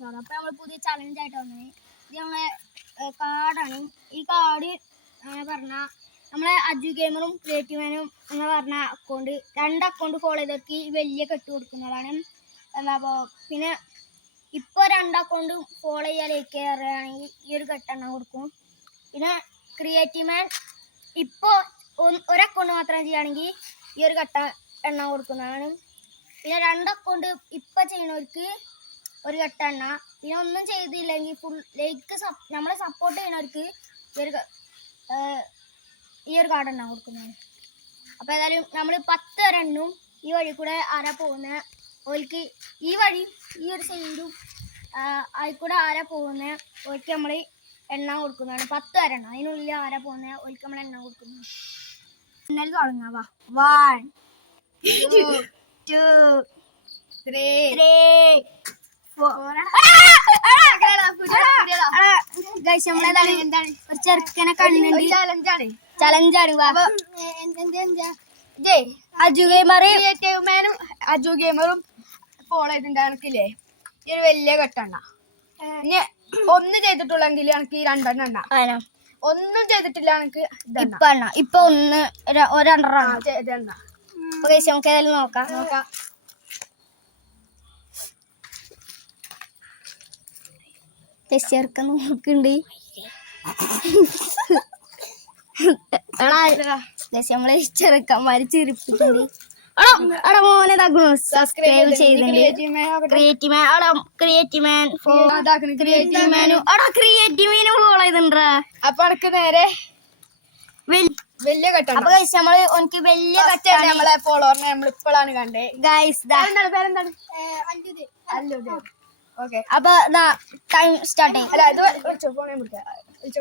Sir. അപ്പോൾ നമ്മൾ പുതിയ ചലഞ്ച് ആയിട്ട് വന്നത് ഇത് നമ്മളെ കാർഡാണ്. ഈ കാർഡ് പറഞ്ഞാൽ നമ്മളെ അജു ഗെയിമറും ക്രിയേറ്റീവനും എന്ന് പറഞ്ഞ അക്കൗണ്ട് 2 അക്കൗണ്ട് ഫോളോ ചെയ്തവർക്ക് ഈ വലിയ കെട്ട് കൊടുക്കുന്നതാണ്. അപ്പോൾ പിന്നെ ഇപ്പോൾ 2 അക്കൗണ്ട് ഫോളോ ചെയ്യാൻ ലൈക്ക് കയറുകയാണെങ്കിൽ ഈ ഒരു കെട്ടെണ്ണം കൊടുക്കും. പിന്നെ ക്രിയേറ്റീവ് മാൻ ഇപ്പോൾ 1 അക്കൗണ്ട് മാത്രം ചെയ്യുകയാണെങ്കിൽ ഈ ഒരു എണ്ണ കൊടുക്കുന്നതാണ്. പിന്നെ 2 അക്കൗണ്ട് ഇപ്പം ചെയ്യുന്നവർക്ക് ഒരു എണ്ണ. പിന്നെ ഒന്നും ചെയ്തില്ലെങ്കിൽ ഫുൾ ലൈക്ക് നമ്മളെ സപ്പോർട്ട് ചെയ്യുന്നവർക്ക് ഈ ഒരു കാർഡ് എണ്ണ കൊടുക്കുന്നതാണ്. അപ്പോൾ ഏതായാലും നമ്മൾ 10 വരെ എണ്ണും. ഈ വഴി കൂടെ ആരാ പോകുന്നത് ഓൽക്ക് ഈ വഴി ഈ ഒരു സൈഡും അതിൽ കൂടെ ആരാ പോകുന്നത് ഓൽക്ക് നമ്മൾ എണ്ണ കൊടുക്കുന്നതാണ്. 10 വരെ എണ്ണ. അതിനുള്ളിൽ ആരാ പോകുന്നത് ഓൽക്ക് നമ്മൾ എണ്ണ കൊടുക്കുന്നത്. എന്നാലും തുടങ്ങാം. 1 2 3 4 ചെറുക്കനെ കണ്ണുണ്ട്. ചലഞ്ചാണ്. അജു ഗെയിമറും ഫോളോ ചെയ്തിട്ടുണ്ട് എനിക്കില്ലേ ഈ ഒരു വലിയ കെട്ടെണ്ണ. ഇനി ഒന്ന് ചെയ്തിട്ടുള്ളെങ്കിൽ എനിക്ക് ഈ 2 എണ്ണ. ഒന്നും ചെയ്തിട്ടില്ല എനിക്ക് ഇപ്പൊ 1 ചെയ്തെണ്ണ. നമുക്ക് ഏതായാലും നോക്കാം. ചെറുക്കൻ നോക്കുന്നുണ്ട്. നമ്മളെ ചെറുക്കന്മാര് ചിരിപ്പിട്ടുണ്ട്. മോനെ സബ്സ്ക്രൈബ് ചെയ്തിട്ടുണ്ട്. ക്രിയേറ്റീവ് ഫോളോ ചെയ്തിട്ടുണ്ടാ. അപ്പൊ എനിക്ക് നേരെ വലിയ കെട്ട. അപ്പൊ നമ്മള് എനിക്ക് വലിയ കെട്ട നമ്മളെ ഫോളോവറിനെ നമ്മൾ ഇപ്പോഴാണ് കണ്ടേ. പേരെന്താണ്? ഓക്കെ. അപ്പൊ ടൈം സ്റ്റാർട്ട് ചെയ്യും. അല്ല ഇത്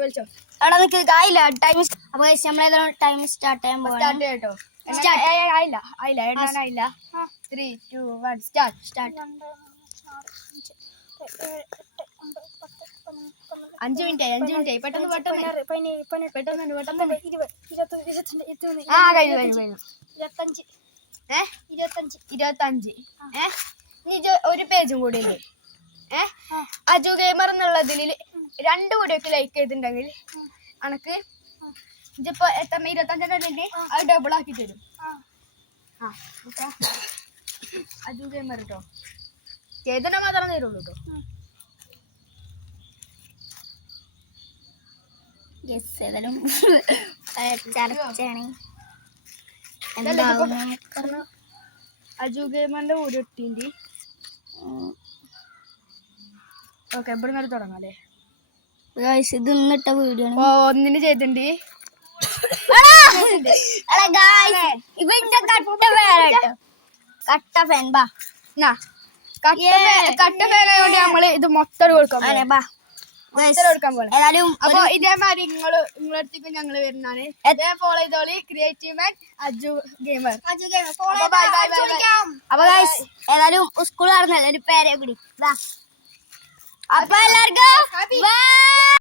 വിളിച്ചോ അവിടെ നിൽക്ക് കായില്ല ടൈം. അപ്പൊ നമ്മളേതായാലും ടൈം സ്റ്റാർട്ട് ചെയ്യാൻ സ്റ്റാർട്ട് കേട്ടോ. ആയില്ല 3 2 1 സ്റ്റാർട്ട്. 5 മിനിറ്റ് പെട്ടെന്ന് ഇനി ഒരു പേജും കൂടി ഉണ്ട്. അജു ഗെയിമർ എന്നുള്ളതിൽ 2 വീഡിയോക്ക് ലൈക്ക് ചെയ്തിട്ടുണ്ടെങ്കിൽ അനക്ക് ഇതിപ്പോ എത്ര 25 അത് ഡബിൾ ആക്കി തരും. അജു ഗെയിമർ കേട്ടോ ചെയ്തിട്ട് മാത്രമേ തരുള്ളൂ കേട്ടോ. അജു ഗെയിമറിന്റെ ഒരു ഒട്ടിൻ്റെ ഓക്കെ ഇവിടെ നിന്ന് തുടങ്ങാല്ലേ. ഇത് ഇന്നിട്ട വീഡിയോ ഒന്നിന് ചെയ്തിട്ടുണ്ട്. കട്ട ഫാൻ നമ്മള് ഇത് മൊത്തം കൊടുക്കാൻ പോലെ. അപ്പൊ ഇതേമാതിരി നിങ്ങളടുത്തേക്ക് ഞങ്ങള് വരുന്നതാണ്. ഫോളോ ചെയ്തോളി ക്രിയേറ്റീവ് മാൻ അജു ഗെയിമർ. അപ്പൊ ഏതായാലും സ്കൂൾ നടന്നല്ലേ ഒരു പേരെ പിടി. അപ്പൊ എല്ലാവർക്കും